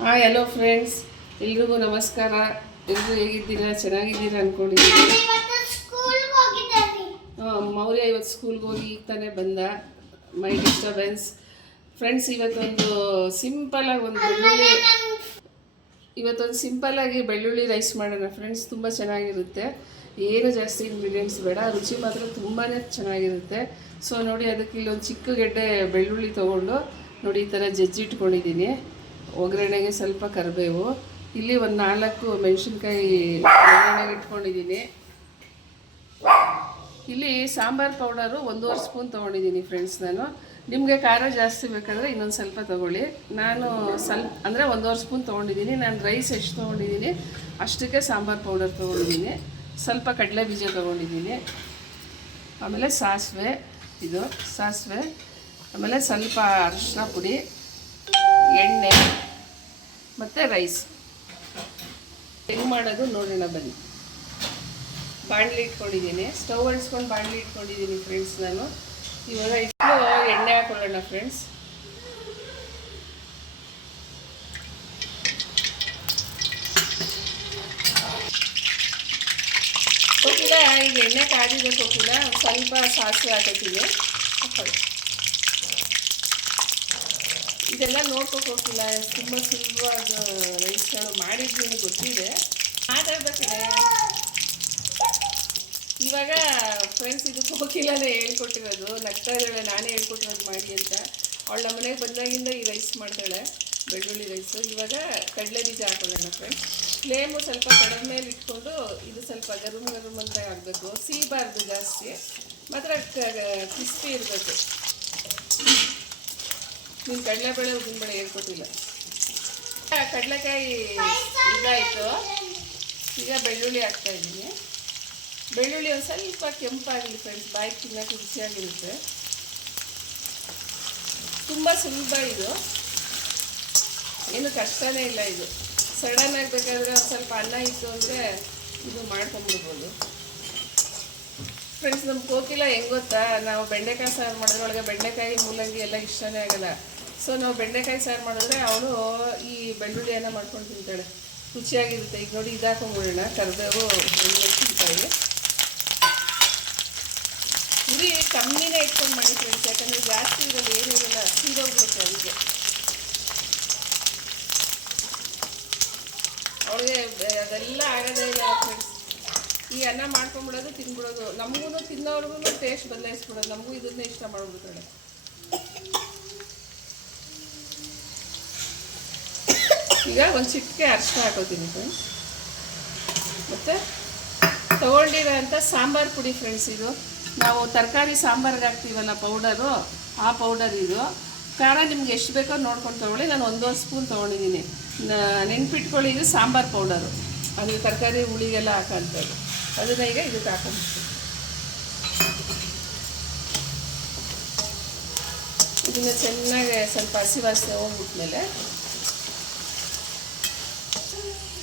ಹಾಂ hello friends ಎಲ್ರಿಗೂ ನಮಸ್ಕಾರ. ಎಲ್ಲರೂ ಹೇಗಿದ್ದೀರಾ? ಚೆನ್ನಾಗಿದ್ದೀರಾ ಅಂದ್ಕೊಂಡಿದ್ದೀನಿ ಹಾಂ, ಮೌರ್ಯ ಇವತ್ತು ಸ್ಕೂಲ್ಗೆ ಹೋಗಿ ಈಗ ತಾನೇ ಬಂದ. ಮೈ ಡಿಸ್ಟರ್ಬೆನ್ಸ್ ಫ್ರೆಂಡ್ಸ್ ಇವತ್ತೊಂದು ಸಿಂಪಲಾಗಿ ಒಂದು ಬೆಳ್ಳುಳ್ಳಿ ಇವತ್ತೊಂದು ಸಿಂಪಲ್ಲಾಗಿ ಬೆಳ್ಳುಳ್ಳಿ ರೈಸ್ ಮಾಡೋಣ ಫ್ರೆಂಡ್ಸ್ ತುಂಬ ಚೆನ್ನಾಗಿರುತ್ತೆ. ಏನು ಜಾಸ್ತಿ ಇಂಗ್ರೀಡಿಯೆಂಟ್ಸ್ ಬೇಡ. ರುಚಿ ಮಾತ್ರ ತುಂಬಾ ಚೆನ್ನಾಗಿರುತ್ತೆ. ಸೊ ನೋಡಿ, ಅದಕ್ಕೆ ಇಲ್ಲೊಂದು ಚಿಕ್ಕ ಗೆಡ್ಡೆ ಬೆಳ್ಳುಳ್ಳಿ ತೊಗೊಂಡು ನೋಡಿ ಈ ಥರ ಜಜ್ಜಿಟ್ಕೊಂಡಿದ್ದೀನಿ. ಒಗ್ಗರಣೆಗೆ ಸ್ವಲ್ಪ ಕರಿಬೇವು. ಇಲ್ಲಿ ಒಂದು ನಾಲ್ಕು ಮೆಣಸಿನ್ಕಾಯಿ ಒಗ್ಗರಣೆಗೆ ಇಟ್ಕೊಂಡಿದ್ದೀನಿ. ಇಲ್ಲಿ ಸಾಂಬಾರು ಪೌಡರು ಒಂದೂವರೆ ಸ್ಪೂನ್ ತೊಗೊಂಡಿದ್ದೀನಿ ಫ್ರೆಂಡ್ಸ್ ನಾನು. ನಿಮಗೆ ಖಾರ ಜಾಸ್ತಿ ಬೇಕಾದರೆ ಇನ್ನೊಂದು ಸ್ವಲ್ಪ ತೊಗೊಳ್ಳಿ. ನಾನು ಸ್ವಲ್ಪ, ಅಂದರೆ ಒಂದೂವರೆ ಸ್ಪೂನ್ ತೊಗೊಂಡಿದ್ದೀನಿ. ನಾನು ರೈಸ್ ಎಷ್ಟು ತೊಗೊಂಡಿದ್ದೀನಿ? ಅಷ್ಟಕ್ಕೆ ಸಾಂಬಾರು ಪೌಡರ್ ತೊಗೊಂಡಿದ್ದೀನಿ. ಸ್ವಲ್ಪ ಕಡಲೆ ಬೀಜ ತೊಗೊಂಡಿದ್ದೀನಿ. ಆಮೇಲೆ ಸಾಸಿವೆ, ಇದು ಸಾಸಿವೆ. ಆಮೇಲೆ ಸ್ವಲ್ಪ ಅರಿಶಿನ ಪುಡಿ, ಎಣ್ಣೆ. ಮತ್ತು ರೈಸ್ ಹೆಂಗೆ ಮಾಡೋದು ನೋಡೋಣ ಬನ್ನಿ. ಬಾಣಲಿ ಇಟ್ಕೊಂಡಿದ್ದೀನಿ. ಸ್ಟವ್ ಅಳಿಸ್ಕೊಂಡು ಬಾಣಲಿ ಇಟ್ಕೊಂಡಿದ್ದೀನಿ ಫ್ರೆಂಡ್ಸ್ ನಾನು. ಇವಾಗ ಇಟ್ಟು ಎಣ್ಣೆ ಹಾಕೊಳ್ಳೋಣ ಫ್ರೆಂಡ್ಸ್ ಕೊಟ್ಟಿಲ್ಲ ಈಗ ಎಣ್ಣೆ ಕಾದಿದೆ ಕೊಟ್ಟಿಲ್ಲ ಸ್ವಲ್ಪ ಸಾಸಿವೆ ಹಾಕೋತೀನಿ ಹಾಕೊಳ್ಳಿ. ಇದೆಲ್ಲ ನೋಡ್ಕೊಕ್ ಹೋಗಿಲ್ಲ ತುಂಬ ಸುಲಭವಾದ ರೈಸ್ ಮಾಡಿದ್ದೀನಿ ಗೊತ್ತಿದೆ. ಮಾತಾಡ್ಬೇಕಿದೆ ಇವಾಗ ಫ್ರೆಂಡ್ಸ್ ಇದು ಹೋಗಿಲ್ಲ ಹೇಳ್ಕೊಟ್ಟಿರೋದು. ನಗ್ತಾ ಇದ್ದಾಳೆ, ನಾನೇ ಹೇಳ್ಕೊಟ್ಟಿರೋದು ಮಾಡಿ ಅಂತ. ಅವಳ ಮನೆಗೆ ಬಂದಾಗಿಂದ ಈ ರೈಸ್ ಮಾಡ್ತಾಳೆ, ಬೆಳ್ಳುಳ್ಳಿ ರೈಸು ಇವಾಗ ಕಡಲೆ ಬೀಜ ಹಾಕೋದಣ್ಣ ಫ್ರೆಂಡ್ಸ್ ಫ್ಲೇಮು ಸ್ವಲ್ಪ ಕಡಿಮೆ ಮೇಲೆ ಇಟ್ಕೊಂಡು ಇದು ಸ್ವಲ್ಪ ಗರುಮ್ ಗರುಮ್ ಅಂತ ಆಗಬೇಕು. ಸೀಬಾರ್ದು ಜಾಸ್ತಿ. ಮಾತ್ರ ಕ್ರಿಸ್ಪಿ ಇರಬೇಕು. ನೀನು ಕಡಲೆಬೇಳೆ ಉದ್ದಿನಬೇಳೆ ಹೇಳ್ಕೊಟ್ಟಿಲ್ಲ. ಕಡಲೆಕಾಯಿ ಇದಾಯಿತು. ಈಗ ಬೆಳ್ಳುಳ್ಳಿ ಹಾಕ್ತಾ ಇದ್ದೀನಿ. ಬೆಳ್ಳುಳ್ಳಿ ಒಂದು ಸ್ವಲ್ಪ ಕೆಂಪಾಗಲಿ ಫ್ರೆಂಡ್ಸ್ ಬಾಯಿ ತಿನ್ನೋಕೆ ರುಚಿಯಾಗಿರುತ್ತೆ. ತುಂಬ ಸುಲಭ ಇದು. ಏನು ಕಷ್ಟನೇ ಇಲ್ಲ ಇದು. ಸಡನ್ ಆಗಬೇಕಾದ್ರೆ ಸ್ವಲ್ಪ ಅನ್ನ ಇತ್ತು ಅಂದರೆ ಇದು ಮಾಡ್ಕೊಂಬಿಡ್ಬೋದು ಫ್ರೆಂಡ್ಸ್ ನಮ್ಗೆ ಕೋಕಿಲ ಹೆಂಗೆ ಗೊತ್ತಾ? ನಾವು ಬೆಂಡೆಕಾಯಿ ಸಾರು ಮಾಡಿದ್ರೆ ಒಳಗೆ ಬೆಂಡೆಕಾಯಿ ಮೂಲಂಗಿ ಎಲ್ಲ ಇಷ್ಟನೇ ಆಗಲ್ಲ. ಸೊ ನಾವು ಬೆಂಡೆಕಾಯಿ ಸಾರು ಮಾಡಿದ್ರೆ ಅವಳು ಈ ಬೆಳ್ಳುಳ್ಳಿಯನ್ನು ಮಾಡ್ಕೊಂಡು ತಿಂತಾಳೆ. ರುಚಿಯಾಗಿರುತ್ತೆ. ಈಗ ನೋಡಿ, ಇದು ಹಾಕೊಂಡ್ಬಿಡೋಣ ಕರಿಬೇವು ಮೆಣಸಿನ್ಕಾಯಿ ಉರಿ ಕಮ್ಮಿನೇ ಇಟ್ಕೊಂಡು ಮಾಡಿ ಫ್ರೆಂಡ್ಸ್ ಯಾಕಂದರೆ ಜಾಸ್ತಿ ಇರೋದು ಏನಿರಲ್ಲ ಸೀದೋಗ್ಬಿಡುತ್ತೆ ಅವ್ರಿಗೆ. ಅವಳಿಗೆ, ಅದೆಲ್ಲ ಆಗೋದೇ ಇಲ್ಲ ಫ್ರೆಂಡ್ಸ್ ಈ ಅನ್ನ ಮಾಡ್ಕೊಂಬಿಡೋದು, ತಿನ್ಬಿಡೋದು. ನಮಗೂ ತಿನ್ನೋರ್ಗು ಟೇಸ್ಟ್ ಬದಲಾಯಿಸ್ಬಿಡೋದು. ನಮಗೂ ಇದನ್ನೇ ಇಷ್ಟ ಮಾಡ್ಬಿಡ್ತಾಳೆ ಈಗ ಒಂದು ಚಿಟಿಕೆ ಅರಿಶಿನ ಹಾಕೋತೀನಿ ಫ್ರೆಂಡ್ಸ್ ಮತ್ತು ತೊಗೊಂಡಿರೋ ಅಂಥ ಸಾಂಬಾರು ಪುಡಿ ಫ್ರೆಂಡ್ಸ್ ಇದು. ನಾವು ತರಕಾರಿ ಸಾಂಬಾರ್ಗೆ ಹಾಕ್ತೀವಲ್ಲ ಪೌಡರು ಆ ಪೌಡರ್ ಇದು. ಖಾರ ನಿಮ್ಗೆ ಎಷ್ಟು ಬೇಕೋ ನೋಡ್ಕೊಂಡು ತೊಗೊಳ್ಳಿ. ನಾನು ಒಂದೊಂದು ಸ್ಪೂನ್ ತೊಗೊಂಡಿದ್ದೀನಿ. ನೆನ್ಪಿಟ್ಕೊಳ್ಳಿ, ಇದು ಸಾಂಬಾರು ಪೌಡರು ಅದು ತರಕಾರಿ ಹುಳಿಗೆಲ್ಲ ಹಾಕೋಂಥದ್ದು ಅದನ್ನು ಈಗ ಇದಕ್ಕೆ ಹಾಕೊಂಡ್ಬಿಡ್ತೀವಿ ಇದನ್ನು ಚೆನ್ನಾಗಿ ಸ್ವಲ್ಪ ಹಸಿ ವಾಸನೆ ಹೋಗ್ಬಿಟ್ಮೇಲೆ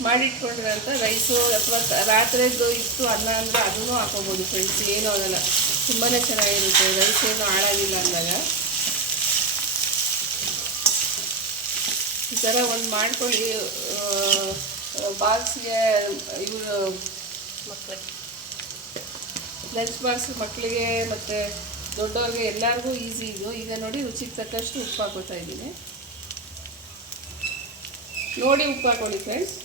ಮಾಡಿಟ್ಕೊಂಡಿರೋಂಥ ರೈಸು ಅಥವಾ ರಾತ್ರಿದು ಇತ್ತು ಅನ್ನ ಅಂದರೆ ಅದನ್ನು ಹಾಕೋಬೋದು ಫ್ರೆಂಡ್ಸ್ ಏನೂ ಆಗಲ್ಲ. ತುಂಬಾ ಚೆನ್ನಾಗಿರುತ್ತೆ. ರೈಸ್ ಏನು ಹಾಳಾಗಿಲ್ಲ ಅಂದಾಗ. ಈ ಥರ ಒಂದು ಮಾಡ್ಕೊಳ್ಳಿ ಬಾಕ್ಸ್ಗೆ ಇವರು ಮಕ್ಕಳಿಗೆ ಲಂಚ್ ಬಾಕ್ಸ್ ಮಕ್ಕಳಿಗೆ ಮತ್ತು ದೊಡ್ಡವ್ರಿಗೆ ಎಲ್ಲರಿಗೂ ಈಸಿ ಇದು. ಈಗ ನೋಡಿ ರುಚಿಗೆ ತಕ್ಕಷ್ಟು ಉಪ್ಪು ಹಾಕೋತಾ ಇದ್ದೀನಿ. ನೋಡಿ ಉಪ್ಪು ಹಾಕೊಳ್ಳಿ ಫ್ರೆಂಡ್ಸ್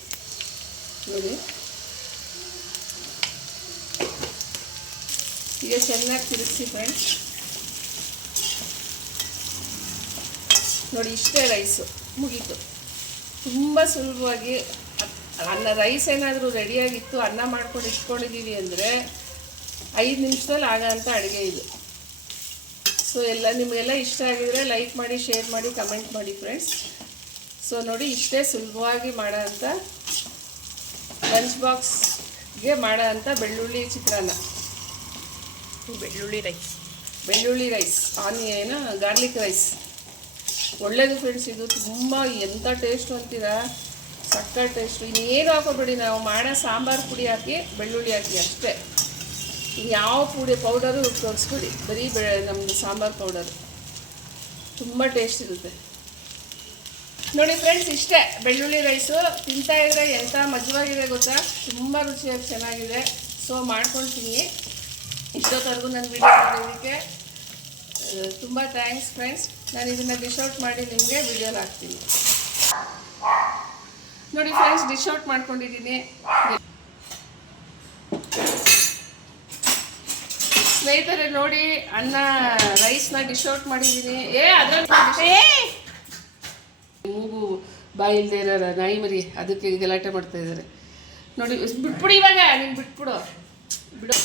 ನೋಡಿ. ಈಗ ಚೆನ್ನಾಗಿ ತಿರುಗಿಸಿ ಫ್ರೆಂಡ್ಸ್ ನೋಡಿ ಇಷ್ಟೇ ರೈಸು ಮುಗೀತು. ತುಂಬ ಸುಲಭವಾಗಿ ಅನ್ನ ರೈಸ್ ಏನಾದರೂ ರೆಡಿಯಾಗಿತ್ತು ಅನ್ನ ಮಾಡ್ಕೊಂಡು ಇಟ್ಕೊಂಡಿದ್ದೀವಿ ಅಂದರೆ ಐದು ನಿಮಿಷದಲ್ಲಿ ಆಗೋಂಥ ಅಡುಗೆ ಇದು. ಸೊ ಎಲ್ಲ ನಿಮಗೆಲ್ಲ ಇಷ್ಟ ಆಗಿದರೆ ಲೈಕ್ ಮಾಡಿ ಶೇರ್ ಮಾಡಿ ಕಮೆಂಟ್ ಮಾಡಿ ಫ್ರೆಂಡ್ಸ್ ಸೊ ನೋಡಿ ಇಷ್ಟೇ ಸುಲಭವಾಗಿ ಮಾಡೋ ಅಂಥ ಲಂಚ್ ಬಾಕ್ಸ್ಗೆ ಮಾಡೋಂಥ ಬೆಳ್ಳುಳ್ಳಿ ಚಿತ್ರಾನ್ನ. ಬೆಳ್ಳುಳ್ಳಿ ರೈಸ್ ಬೆಳ್ಳುಳ್ಳಿ ರೈಸ್ ಆನಿಯನ್ ಗಾರ್ಲಿಕ್ ರೈಸ್ ಒಳ್ಳೆಯದು ಫ್ರೆಂಡ್ಸ್ ಇದು. ತುಂಬ ಎಂಥ ಟೇಸ್ಟು ಅಂತೀರಾ? ಸಕ್ಕ ಟೇಸ್ಟ್ ಇನ್ನೇನು ಹಾಕೋಬೇಡಿ, ನಾವು ಮಾಡೋ ಸಾಂಬಾರು ಪುಡಿ ಹಾಕಿ, ಬೆಳ್ಳುಳ್ಳಿ ಹಾಕಿ ಅಷ್ಟೇ. ಯಾವ ಪುಡಿ ಪೌಡರು ತೋರಿಸ್ಬಿಡಿ. ಬರೀ ಬೆ ನಮ್ಮದು ಸಾಂಬಾರು ಪೌಡರು ತುಂಬ ಟೇಸ್ಟ್ ಇರುತ್ತೆ. ನೋಡಿ ಫ್ರೆಂಡ್ಸ್ ಇಷ್ಟೇ. ಬೆಳ್ಳುಳ್ಳಿ ರೈಸು ತಿಂತಾ ಇದ್ರೆ ಎಂಥ ಮಜವಾಗಿದೆ ಗೊತ್ತಾ? ತುಂಬ ರುಚಿಯಾಗಿ ಚೆನ್ನಾಗಿದೆ. ಸೊ ಮಾಡ್ಕೊಳ್ತೀನಿ. ಇಷ್ಟೊತ್ತವರೆಗೂ ನನ್ನ ವಿಡಿಯೋ ನೋಡೋದಕ್ಕೆ ತುಂಬ ಥ್ಯಾಂಕ್ಸ್ ಫ್ರೆಂಡ್ಸ್ ನಾನು ಇದನ್ನು ಡಿಶ್ ಔಟ್ ಮಾಡಿ ನಿಮಗೆ ವಿಡಿಯೋಲಿ ಹಾಕ್ತೀನಿ. ನೋಡಿ ಫ್ರೆಂಡ್ಸ್ ಡಿಶ್ ಔಟ್ ಮಾಡ್ಕೊಂಡಿದ್ದೀನಿ. ಸ್ನೇಹಿತರೆ ನೋಡಿ ಅನ್ನ ರೈಸ್ನ ಡಿಶ್ ಔಟ್ ಮಾಡಿದ್ದೀನಿ. ಏ ಅದ್ರಲ್ಲಿ ಮೂಗು ಬಾಯಿಲ್ದೇ ಇರೋ ನಾಯಿ ಮರಿ ಅದಕ್ಕೆ ಗಲಾಟೆ ಮಾಡ್ತಾ ಇದ್ದಾರೆ. ನೋಡಿ ಬಿಟ್ಬಿಡು ಇವಾಗ ನೀನು ಬಿಟ್ಬಿಡು. ಬಿಡು.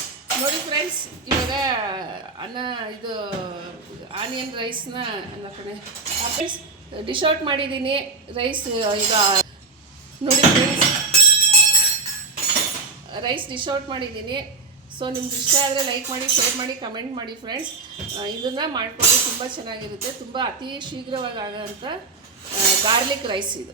ನೋಡಿ ಫ್ರೆಂಡ್ಸ್ ಇವಾಗ ಅನ್ನ ಇದು ಆನಿಯನ್ ರೈಸ್ನ ಅನ್ನ ಕಡೆ ಡಿಶ್ ಔಟ್ ಮಾಡಿದ್ದೀನಿ. ರೈಸ್ ಈಗ ನೋಡಿ ಫ್ರೆಂಡ್ಸ್ ರೈಸ್ ಡಿಶ್ ಔಟ್ ಮಾಡಿದ್ದೀನಿ. ಸೊ ನಿಮ್ಗೆ ಇಷ್ಟ ಆದರೆ ಲೈಕ್ ಮಾಡಿ ಶೇರ್ ಮಾಡಿ ಕಮೆಂಟ್ ಮಾಡಿ ಫ್ರೆಂಡ್ಸ್ ಇದನ್ನು ಮಾಡಿಕೊಂಡು ತುಂಬ ಚೆನ್ನಾಗಿರುತ್ತೆ. ತುಂಬ ಅತಿ ಶೀಘ್ರವಾಗಿ ಆಗೋಂಥ ಗಾರ್ಲಿಕ್ ರೈಸ್ ಇದು.